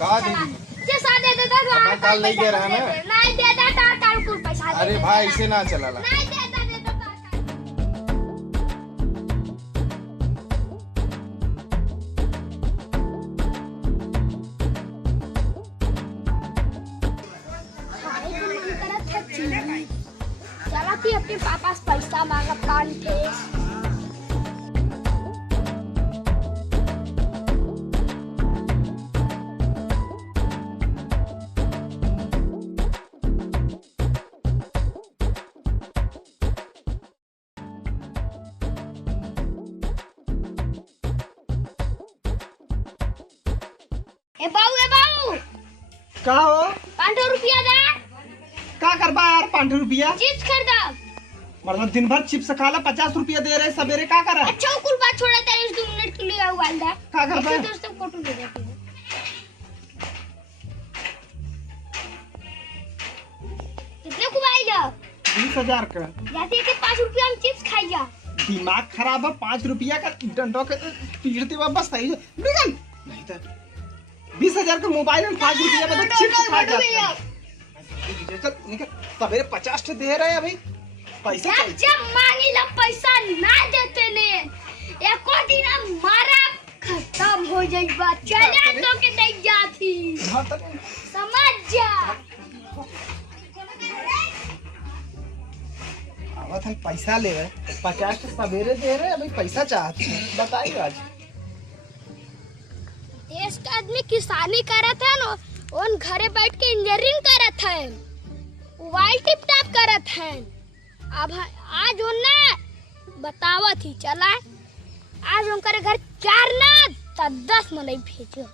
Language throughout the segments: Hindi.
कहा दीदी जैसा दे देता तो अपना काल नहीं दे रहा है ना। नहीं देता तार काल को पैसा दे अरे देता। भाई ऐसे ना चला ला। नहीं देता देता तार काल। चला थी अपने पापा से पैसा मांगा 5 थे। ए बाबू का हो 500 रुपया दे। का करबा यार 5 रुपया चिप्स खरीदा। मतलब दिन भर चिप्स खाला 50 रुपया दे रहे सवेरे का कर अच्छा कुल बात छोड़ा तेरे 2 मिनट के लिए उबाल दे। का करबा दोस्तों फोटो दे देती हूं। कितने को आएगा 20,000 का जाते के 5 रुपया में चिप्स खाई जा। दिमाग खराब है 5 रुपया का डंडो के पीड़ते बस सही निकल नहीं तो 20,000 का मोबाइल में 5 रुपया में तो चिप्स खा जाता चल निकल सवेरे 50 दे रहे हैं भाई पैसा चाहिए। जब मांगी ला पैसा ना देते ने एको दिन हमारा खत्म हो जाएगा। चले तो के नहीं जाती समझ जा। आवत हम पैसा ले रहे 50 सवेरे दे रहे अभी पैसा चाहते हैं बताइए आज देश का आदमी किसानी करत है ना उन घरे बैठ के इंजीनियरिंग करत है मोबाइल टिप टॉप करत है। अब आज उन्ना बतावत ही चला आज उनकर घर 4 ना 10 मनई भेजो।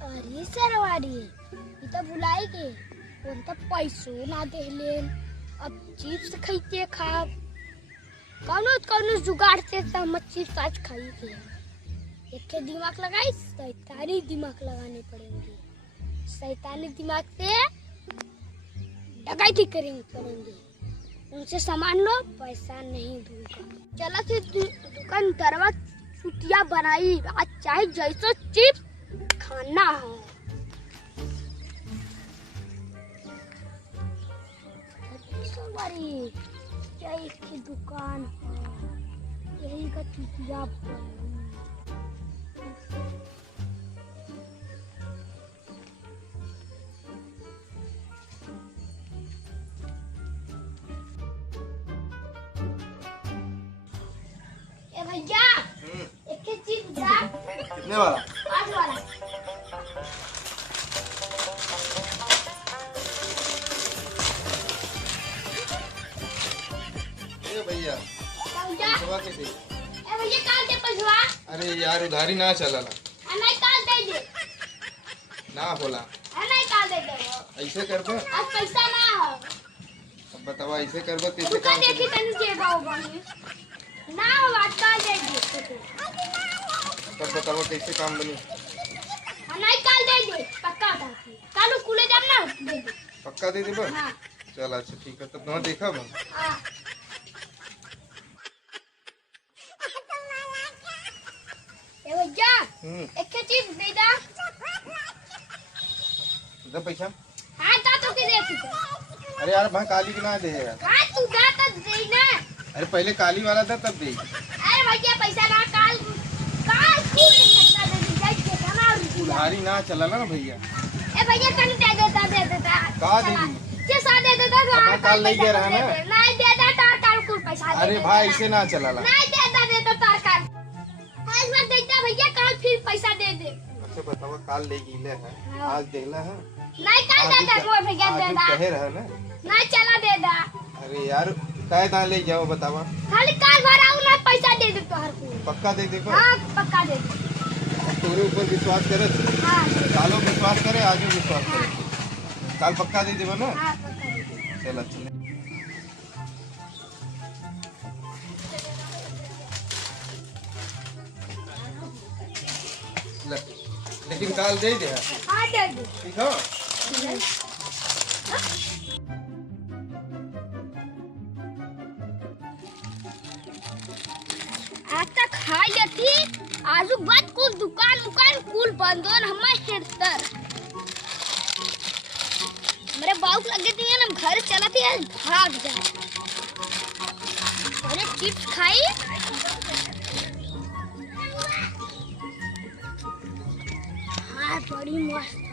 अरे सरवारी ये तो भुलाई के उन तो पैसों ना देलेन अब चिप्स खइते खाब कौनो जुगाड़ से हम चिप्स आज खाई के एक के दिमाग लगाई शैतानी दिमाग लगाने पड़ेंगे। शैतानी दिमाग से डकैती करेंगे उनसे सामान लो पैसा नहीं दूंगा। चला से दुकान दरवा चुटिया बनाई आज चाहे जैसा चिप्स खाना हो। यही की दुकान है यही का चुटिया भैया एक चीज कितने वाला 5 वाला भैया भैया के दे। भैया काल दे पैसा। अरे यार उधारी ना चला ला नहीं काल दे दे ना बोला नहीं काल दे दे ऐसे करबो आज पैसा ना हो। अब बतावा ऐसे करबो कैसे रुका काम देखी तनी जेबा होगा ना हो आज काल दे दे तब बतावा कैसे काम बनी। नहीं काल दे दे पक्का था काल स्कूले जाम ना दे दे पक्का दे देबो। हां चल अच्छा ठीक है तब ना देखा बा हां ए भैया एक चीज दे दा दे पैसा। हां ता तो के दे तू। अरे यार भाई काली की ना दे यार। हां तू दा तो दे ना। अरे पहले काली वाला था तब दे। अरे भैया पैसा ना काल काल तू पैसा दे दे जाई के ना उधारी ना चला ना भैया। ए भैया तनी दे देता कहा दे दी जैसा दे देता तो अपना काल नहीं दे रहा है ना। नहीं देता तार काल को पैसा दे अरे देता। भाई ऐसे ना चला ला। नहीं देता तार काल आज मत देता भैया काल फिर पैसा दे दे। अच्छा बतावा काल ले गईले है आज देला है नहीं काल देता मोर भैया दे दा कहे रहा ना। नहीं चला दे दा अरे यार काय दान ले जाओ बतावा खाली काल भराऊ ना पैसा दे दे तोहर को। पक्का दे देखो। हां पक्का दे दे। तोरे ऊपर विश्वास करे हां कालो विश्वास करे आजू विश्वास करे काल पक्का दे देबो ना। हां पक्का दे दे। चल अच्छा लेकिन काल दे दे हां दे दे ठीक है। आज तक खा लेती आजू बात कुल दुकान कुल बंद हो हम हेडतर मेरे बाउक लगे थे ना घर चलाते हैं भाग जाए अरे चिप्स खाई हाँ बड़ी मस्त